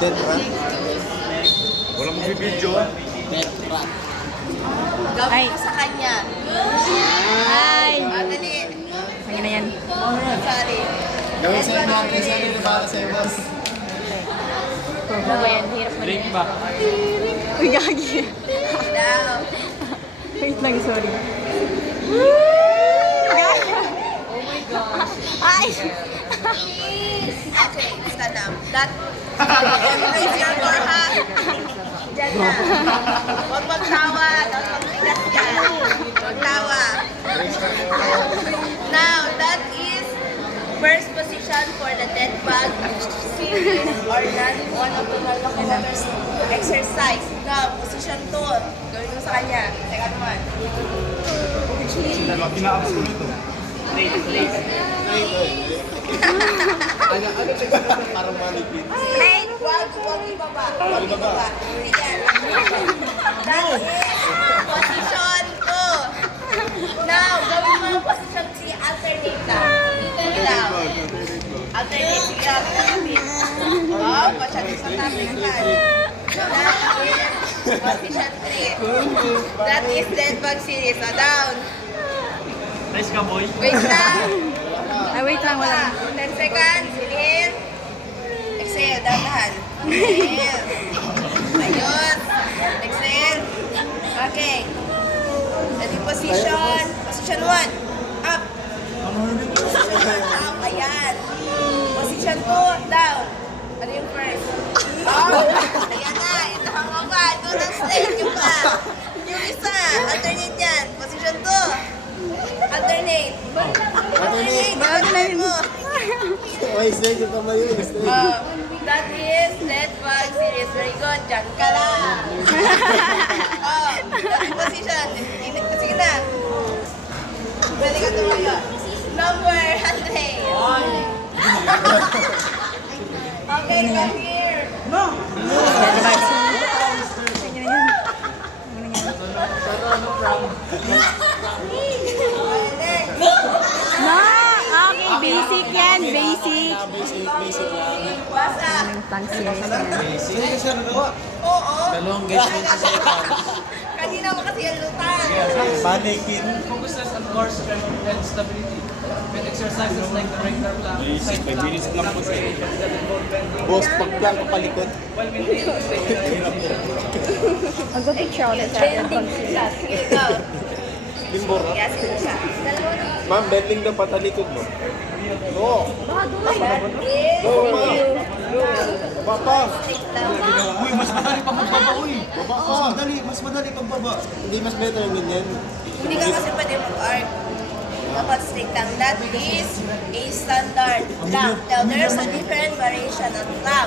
Dead rat. Walang video. Dead rat. Ay. Gawin mo sa kanya. Ay! Dali. Sige na yan. Sorry. Gawin sa inyo, please. Ano yung para sa iyo, boss? Ano ba yan? Hirap na Drink yan. ba? Uy, gagi. Down. Wait lang, sorry. Oh my gosh. Ay! Okay, stand up. That. Raise your forehead. Diyan na. Huwag magtawa. Huwag magtigas yan. Magtawa. Now, that is first position for the dead bug series or not one of the locomotors exercise. Now, position 2. Gawin mo sa kanya. Second one. Pinaabs ko nito. Parang manipin. Straight. Huwag ibaba. Huwag ibaba. Hindi yan. That is position 2. Now, gawin mo ang position 3. Alternate lang. Ikaw. Alternate. Sige lang. Oh, masyadong sa topic na. That is position 3. That is dead bug series. So, down. Nice ka, boy. Wait lang. Ay, wait lang, wala. 10 seconds. Inhale. Exhale. Dahan-dahan. Inhale. Ayun. Exhale. Okay. Ready position. Position 1. Up. Position 1. Up. Ayan. Position 2. Down. Ano yung first? Up. Ayan na. Ito ang maba. Doon ang straight. Yung pa. Yung isa. Alternate yan. Position 2. Alternate. Alternate. Alternate mo. Okay, straight yung kamay yun. Straight. That is dead bug series. Very good. Diyan ka lang. That position. Sige na. Pwede ka tumayo. Number 100. Okay, come here. Sige na yan. Okay, next. No! Okay, basic yan, basic. Basic lang. Basa. Anong pang series yan? Sino yung siya nagawa? Oo. Dalawang guys yung kasi Kanina mo kasi yung lutang. Mannequin. Focuses on core strength and stability. With exercises like the regular plank, Basic, 5 minutes lang po siya. Boss, pag-plan ko palikod. while maintaining stability. Mag-picture ako sa Trending siya. Sige, go. Limbor, ha? Yes, siya. Ma'am, bending na patalikod mo. No. That is No, ma'am. Papa. Uy, mas madali pa magbaba, uy. Mas madali pagbaba. Hindi mas better yun yan. Hindi ka kasi pwede mag-arc. Dapat straight lang. That is a standard plank. Now, there's a different variation of plank.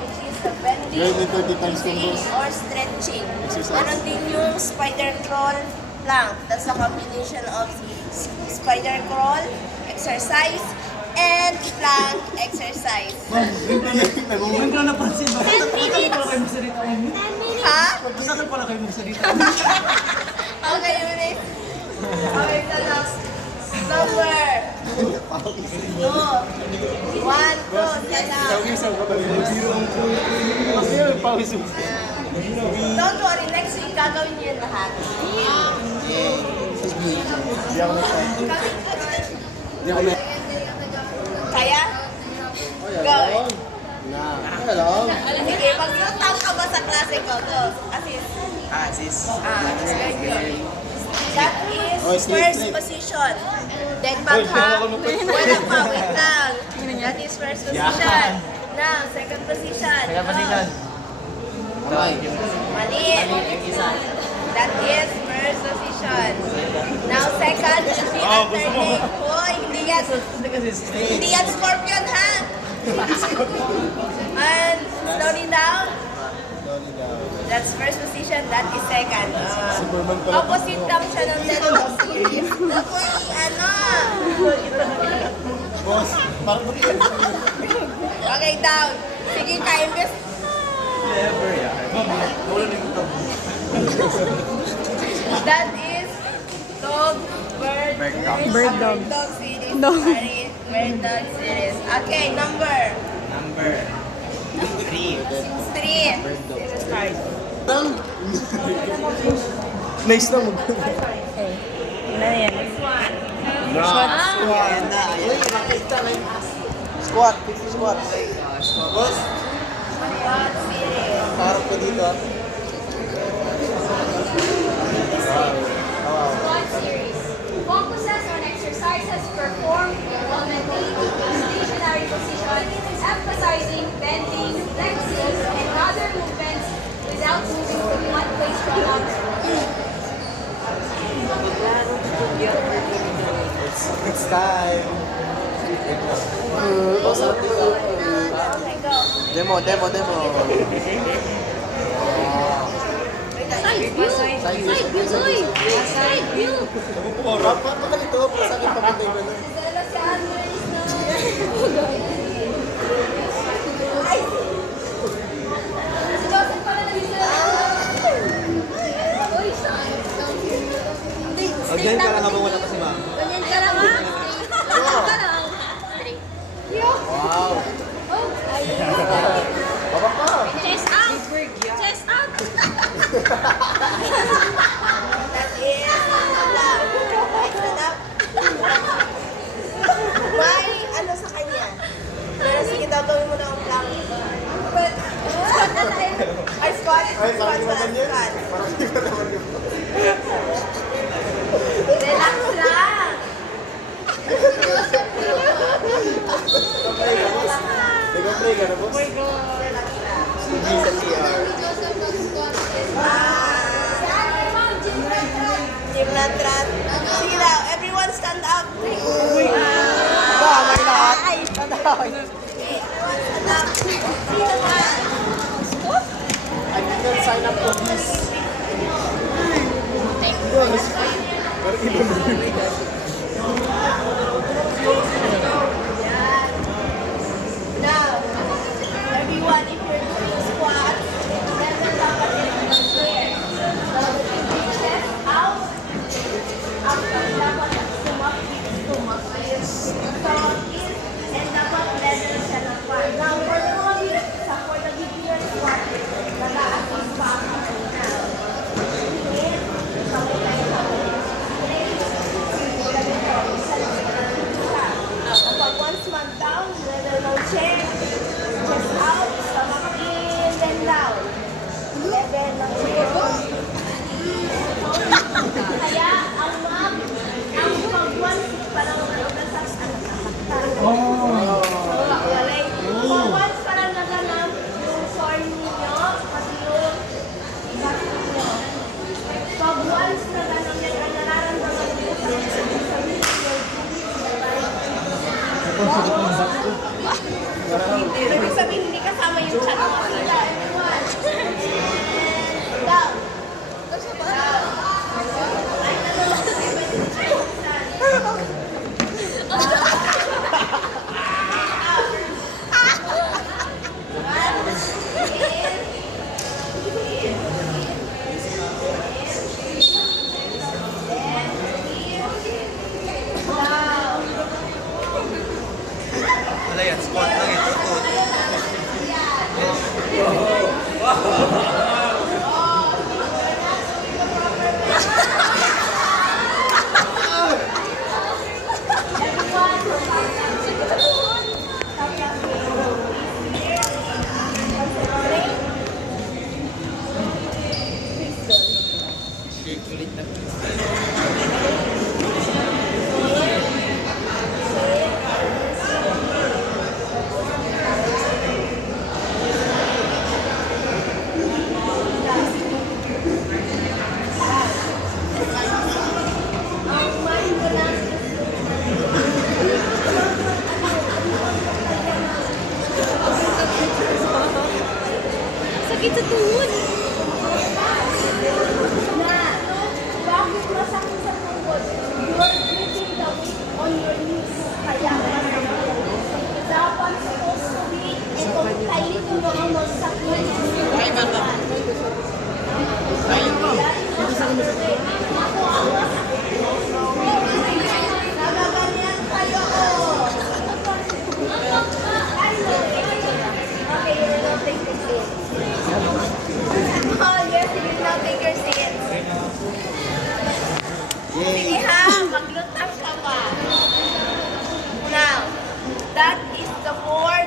Which is the bending, Gawin mo 30 times kung boss. or stretching. Exercise. Meron din yung spider crawl plank. That's a combination of spider crawl exercise and plank exercise. Ngayon ko lang napansin, bakit pala kayo magsalita? Ha? Bakit pala kayo magsalita? Okay, Eunice. Okay, the last number. 2, 1, 2, set up. Don't worry, next week gagawin niyo yan lahat. Kaya? Go. Hello. Sige, mag-stop ka ba sa klase ko? Go. Assist. Sis. Assist. Very good. That is Oh, sleep, first sleep. position. Then back ha. Wala pa, wait lang. That is first position. Now, second position. Second position. Okay. Mali. That is first position. Now, second is the alternate. Hoy, hindi yan. Hindi yan scorpion, ha? And slowly down. That's first position, that is second. Superman pala. Opposite lang siya ng dead bug series. Ako'y ano? Boss, parang ba Okay, down. Sige, time is... That is dog, bird, Bird dog. dog series. Dog. Sorry, bird dog series. Okay, number. Number 3. Nice na mo. Okay. Ano na yan? Squat. Squat. Boss. Harap ko dito. Squat series focuses on exercises performed while maintaining a stationary position, emphasizing bending, flexing, and other movements without moving from one place to another. It's time. Demo. Side view! Side view! Side view! Rap pa ka dito. Pasakin pa kita yung gano'n. Ganyan ka lang habang wala pa si ma'am. Ganyan ka lang, ha? Ganyan ka lang. Wow. Oh, Baba pa. chest out! Chest out! That is, may ano sa kanya. Pero sige daw, gawin mo na ang plank. Squat na tayo. Ay, squat. Ay, Squat parang pa, naman yun. squat. Parang hindi ka naman yun. Relax lang. Nag-pray ka na, boss? Sige sa CR. Gym rat rat. Sige daw, everyone stand up. May lahat. Stand up. I did not sign up for this. Parang iba mo yun. Now, everyone, if you're doing squats, then dapat yung chair. Chest out. After dapat stomach in. Stomach in. And dapat level siya ng part. Now, for the beginner squat, nag-a-assist pa ako now. Okay? Sabay tayo kapag once man down, level ng chair. Chest out, stomach in, then down. Level ng chair. Kaya, ang map, ang pag once, parang nasa pag once parang naganap yung form ninyo, pati yung back ninyo. Pag once naganap yan, ang nararamdaman nyo sa ibig sabihin, hindi kasama yung chan mo. Everyone. Down. Down. Ay, Wala yan, squat lang ito. Sakit sa tuhod. bakit masakit sa tungkol? You are breathing the weight on your knees. Kaya masakit. Dapat supposed to be itong kailito mo ang masakit. Ako ang masakit. Nagaganyan kayo. Okay, you're not taking this. Sige ha, maglutang ka pa.